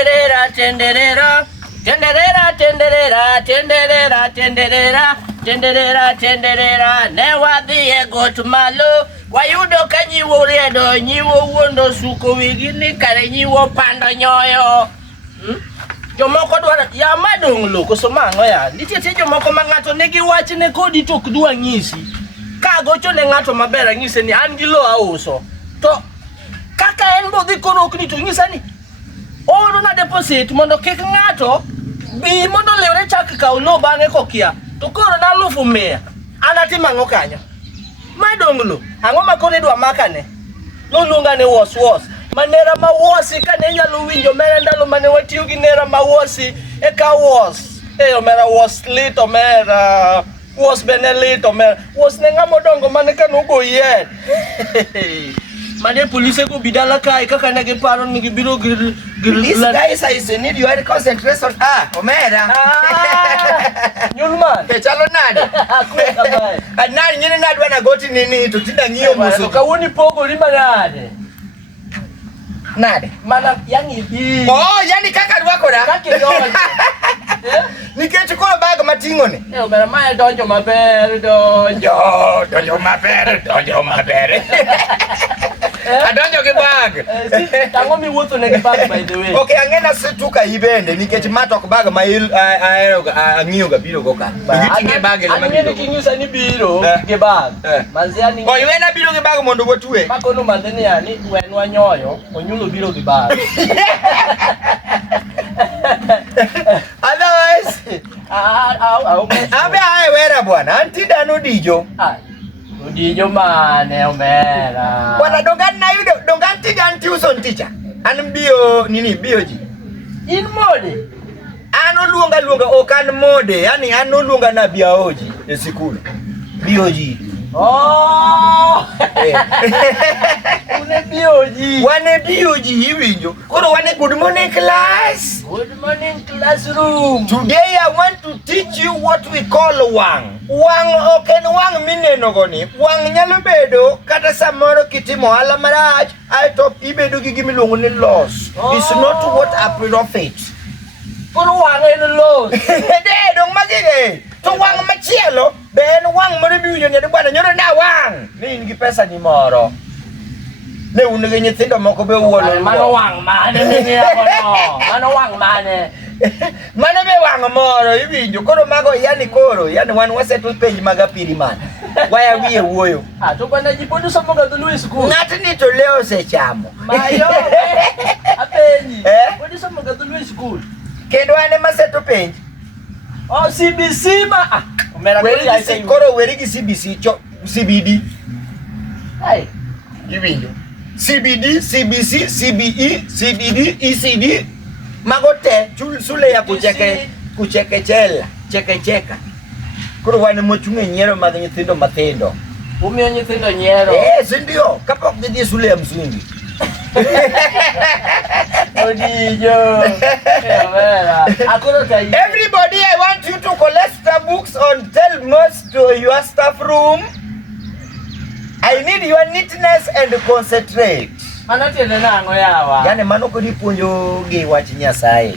Tenderera, tenderera, tenderera, tenderera, tenderera, tenderera, tenderera. Never the go to malo. Why you do can you worry do you wondo suko wigini kare nyiwo pando nyoyo. Jomoko dwaro ya madong lo kosomango ya. Nitie jomoko ma ngato negi wach ne kodi tok dwa nyisi. Ka gocho ne ngato maber nyise ni an gi lo auso. To kaka en bodhi kono ok ni to nyisa ni oro na deposit mondo kik ngato bi mondo lewre chak ka ulo bange kokia to koro na 1,100 anati mango kanyo madonglo ango makone dwa makane no lunga ne was manera mawosi kane nyalo winjo mera ndalo mane watiyo gi nera mawosi e ka was omera was lit omera was benelit omera was ne ngamo dongo mane kanu go yet Mane police go bidala kai kaka na geparo ni gibiro These guys I need you to concentrate on omera. Nyulman. Chalo nade. Kweka bai. Nani nyine nadwa na goti nini tutinda ngiyo muso. Kawuni pogo lima nade. Nade. Mana yani bi. Oh, yani kaka wako da. Kake donjo. Nikechukua bag matingone. Omera mae donjo maber donjo maber. Adonjo ke bag. Tango mi wuotho ne bag by the way. Okay, angena situka ibende nikech matok bag ma aero angiyo ga biro go ka. Gitinge bag le mabiro. Ani kinyusa ni biro ge bag. Manzi ani. Boy wena biro ge bag mondo wotwe. Makono mandeni ani wenwa nyoyo, Onyulo biro ge bag. Otherwise, abe ae wera bwana, antida no dijo. Dijo mane omera. Bwana dongan na yudo, dongan tida antiuson teacher. An bio nini B.O.G. In mode. Ano luonga okan mode, yani ano luonga na B.O.G. e sikulu. B.O.G. Oh! Une B.O.G. Wane B.O.G. iwinjo. Koro wane good morning class. Good morning classroom. Today I want to teach you what we call wang. Wang oken wang mineno goni. Wang nyalo bedo kata samoro kitimo ala marach ai top ibedo gi gimiluongo ni loss. It's not what a profit. Koro wang en loss. De dong magige. To wang machielo ben wang moro biwinjo ni bwana nyoro na wang. Ni in gi pesa ni moro. Ne un gi nyithindo moko be wuono. Mano wang mane ni akono. Mano wang mane. Mane be wang moro iwinjo koro mago yani wan wasettle penj magapiri man. Waya wiye wuoyo. To bwana jipodu somo ga dhulu school. Ng'atni to leo sechamo. Mayo. Apenyi. Podu somo ga dhulu school. Kendo ane masettle penj. Oh CBC ma. Koro weri gi CBC CBD. Hey. Iwinjo. CBD, CBC, CBE, CDD, ECD. Magote sule ya cheka. Kuro wane mochunge nyero mag nyithindo mathindo. Umiyo nyithindo nyero. Sindio. Kapok gidhi sule ya msungi. Odijo. Everybody, I want you to collect the books on tell most to your staff room. I need your neatness and concentrate. Anatiende nango yawa. Yani mano kodi puonjo gi wach Nyasaye.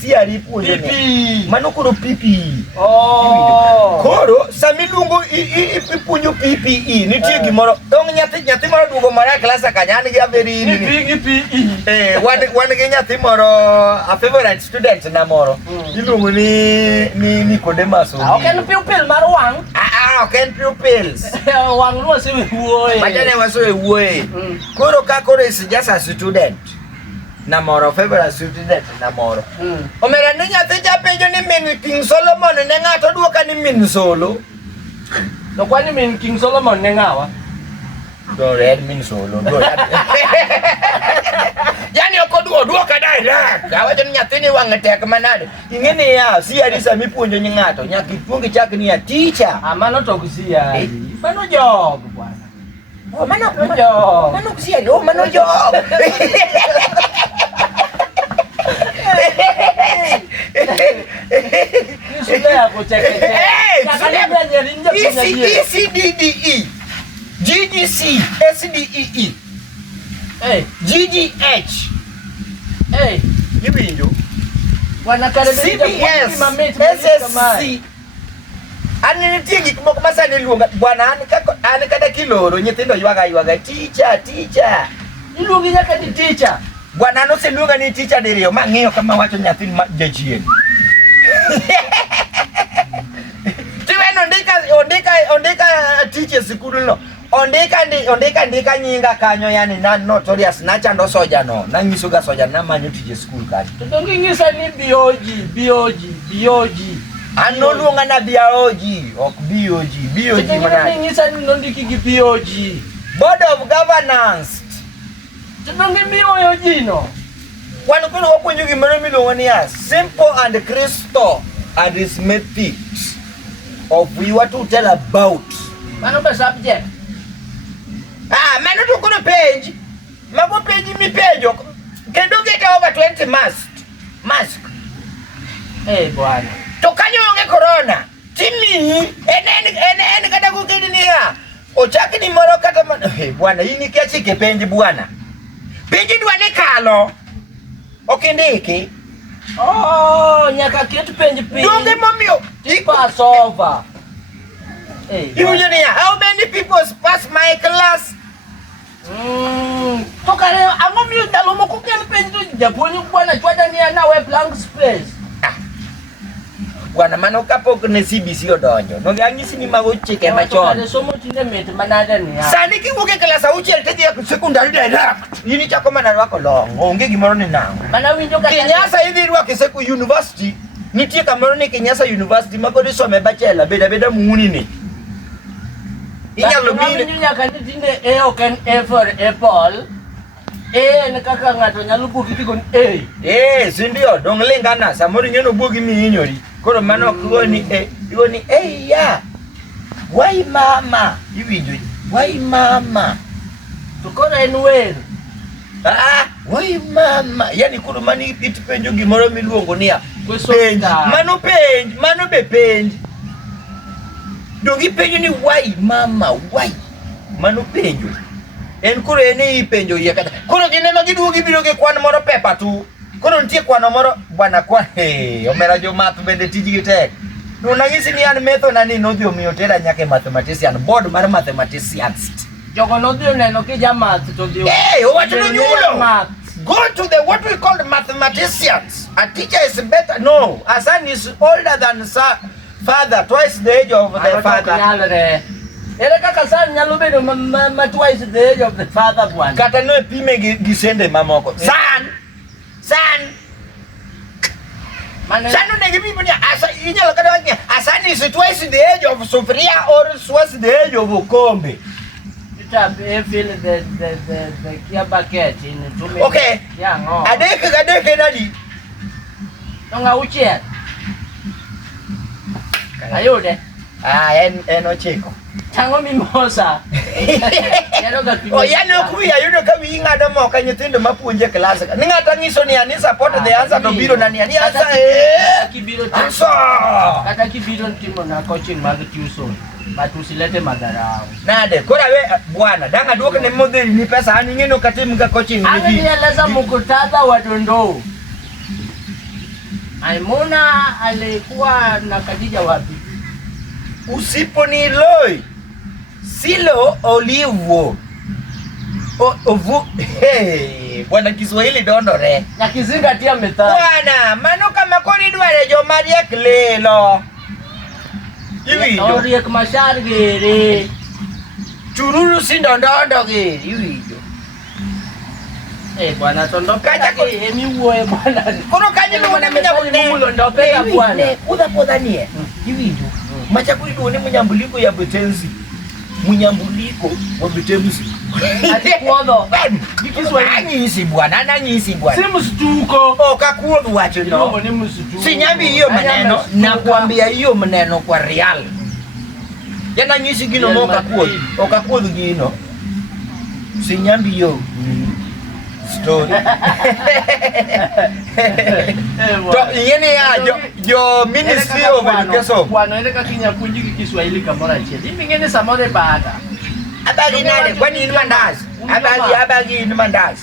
Si ari puonjo ne. Mano koro pipi. Oh. Koro samilungo ipuonjo PPE nitie gimoro. Dong nyathi moro duogo mara klasa kanyani gi aberi ni. PPE. Wan gi nyathi moro a favorite student na moro. Iluongo ni Nicodemus. Okay, pupil mar wang. Okay, pupils. Wang no se wuoye. Majane waso e wuoye. Koro ka koro is just a student. Na moro favorite student na moro. Omera ni nyathi japenjo ni min King Solomon ne ng'ato duoka ni min Solo. To kwani min King Solomon ne ng'awa? Do red min Solo. Yani okoduo duoka direct. Awacho ni nyathi ni wang'e tek manade. Ing'eni ya si ari sami puonjo ni ng'ato nyaka ipuongi chak ni ya teacher. Mano to kusia. Mano job bwana. Mano kusia mano job. ECDDE, GGC, SDEE, GGH, Iwinjo. Bwana kare CBS, SSC. Ani nitie gik moko masani luonga bwana an kada kiloro nyithindo ywaga teacher. Iluongi nyaka ni teacher. Bwana no se luonga ni teacher diriyo mang'iyo kama wacho nyathi jachien. Tiweno ondika teacher sikuru no. Ondika nyinga kanyo yani nan notorious nachando soja no. Nanyiso ga soja na manyo teacher school kanyo. To ngingisa ni B.O.G. Ano luonga na B.O.G, ok B.O.G mana. Ngingisa ni nondiki gi B.O.G. Board of Governance. Tudongi B.O.G no. Wan kuno wapuonjo gimoro miluongo ni simple and crystal arithmetic of we want to tell about. Mano be subject. Mano to kuno page. Mago page mi page. Kendo get over 20 mask. Bwana. To kanyo onge corona. Timi en kada kukidi niya. Ochaki ni moro kata bwana hii kiachi ke page bwana. Page dwane kalo. Okindiki. Nyaka ketu page. Donge momio. Pass over. How many people pass my class? Tokare angomio dalomo kuken page to japonyo bwana chwada ni na we blank space. Bwana mano kapok ne CBC odonjo. No gangisi ni mago chike machon. Somo tinde mete manade ni. Sani kiwuok class auchiel tedhi secondary direct. Yini chako mana rwako long. Onge gimoro ni nango. Mana winjo ka Kenyasa idhi rwako university. Nitie kamoro ni Kenyasa University makodi some bachelor beda muni ni. Inyalo bine. Winjo nyaka ni tinde A oken A for apple. Ne kaka ngato nyalo bugi tigon A. Sindio dong lingana samoro ngeno bugi mi hinyori. Koro mano kugoni igoni ya. Why mama? Iwinjo. Why mama? To koro en wer. Why mama? Yani koro mani itipenjo gimoro miluongo niya. Penj. Mano be penj. Dongi penjo ni why mama? Why? Mano penjo. En koro ene ipenjo ye kata. Koro gineno giduogi biro ge kwan moro pepa tu. Koro nitie kwano moro bwana kwa omera jo math bende tijgi tek. No nagisi ni an metho na ni nodhi omiyo tera nyake mathematician board mar mathematicians. Jogo nodhi oneno ki jamath to dhi. What do you go to the what we call the mathematicians. A teacher is better. No, a son is older than father, twice the age of the father. Ere kaka san nyalo bedo twice the age of the father bwana. Kata no pime gisende mamoko. San negi people asa inyalo kada wanya asan is twice the age of Sofria or twice the age of Okombe. It feel the kia bucket in 2 minutes. Okay. Yeah, no. Adeke nani? Nonga uche. Ayude. Eno chiko. Tango mimosa. Yani okuya yudo ka winga mo ka nyithindo mapuonje class. Ningata ngiso ni ani support the answer to biro nani ani answer kibiro answer. Kata kibiro timo na coaching mag tuition. Batusilete madarao. Nade kora we bwana danga duoke ne modeli ni pesa ani ngeno katimu ga coaching ni. Anieleza mkutadha wa Dondoo. Aimuna alikuwa na Khadija wapi? Usiponi loi silo olivo bwana Kiswahili dondore na kizingatia methali bwana mano kama koni dware jo mariek lelo iwinjo oriek mashargere chururu sindondondo ge iwinjo bwana tondo kacha ko emi wuoe bwana kono kanyi mwana mnyambuliko ndo pesa bwana poda nie iwinjo macha kuiduone munyambuliko ya Betenzi munyambuliko wa Betenzi ati kuodo Anyisi bwana nanyisi bwana si mstuko kakuodo wacho no ni mstuko sinyambi hiyo maneno na kuambia hiyo maneno kwa real yana nyisi gino mo kakuodo gino sinyambi hiyo story to yene ya jo Ministry of Education bwana ile kakinya kunjiki Kiswahili kamera cheti mingine samore baada abagi nale kwani ni mandazi abagi ni mandazi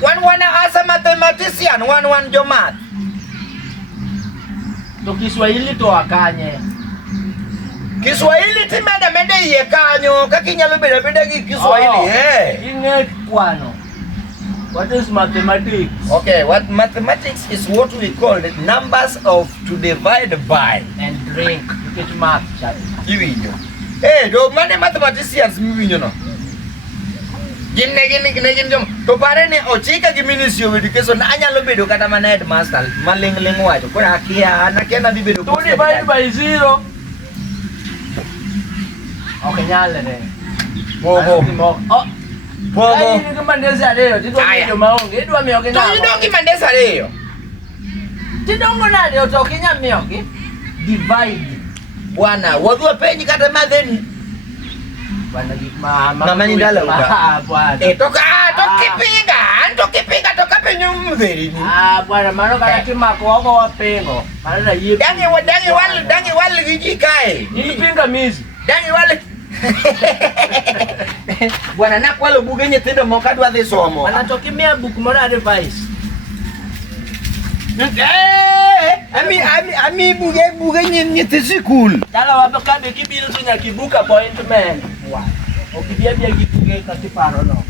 One as a mathematician, one jo math. To Kiswahili to akanye. Kiswahili timeda mede iye kanyo kaka inyalo bedo abeda gi Kiswahili Inge kwano. What is mathematics? Okay, what mathematics is what we call the numbers of to divide by And drink. You get math. Iwinjo. Do mane mathematicians miwinjo no. Gin jom to pare ne ochika gi Ministry of Education anyalo bedo kata mana headmaster maling wacho kora akia na dhi bedo to divide by 0. Okay, nyalere. Pogo. Ai ni mandesa leo, tidongo maonge, idwa miyogi na. Tidongo mandesa leo. Tidongo na leo to kinya miyogi. Divide. Bwana, wadhua penyi kata madheni. Bwana mama. Mama ni ndala uka. Bwana. Tokipiga toka penyu mdheri. Bwana mano kana kimako wako wapengo. Mano yeye. Dangi wale gijikae. Nipinga mizi. Dangi wale. Bwana nakwalo buge nyithindo moko adwa dhi somo. Anatokimia book mora revise. Ami buge nyithi sikul. Dala wabakabe kibiro to nyaki book appointment. Okibia bia gibuge katiparo no.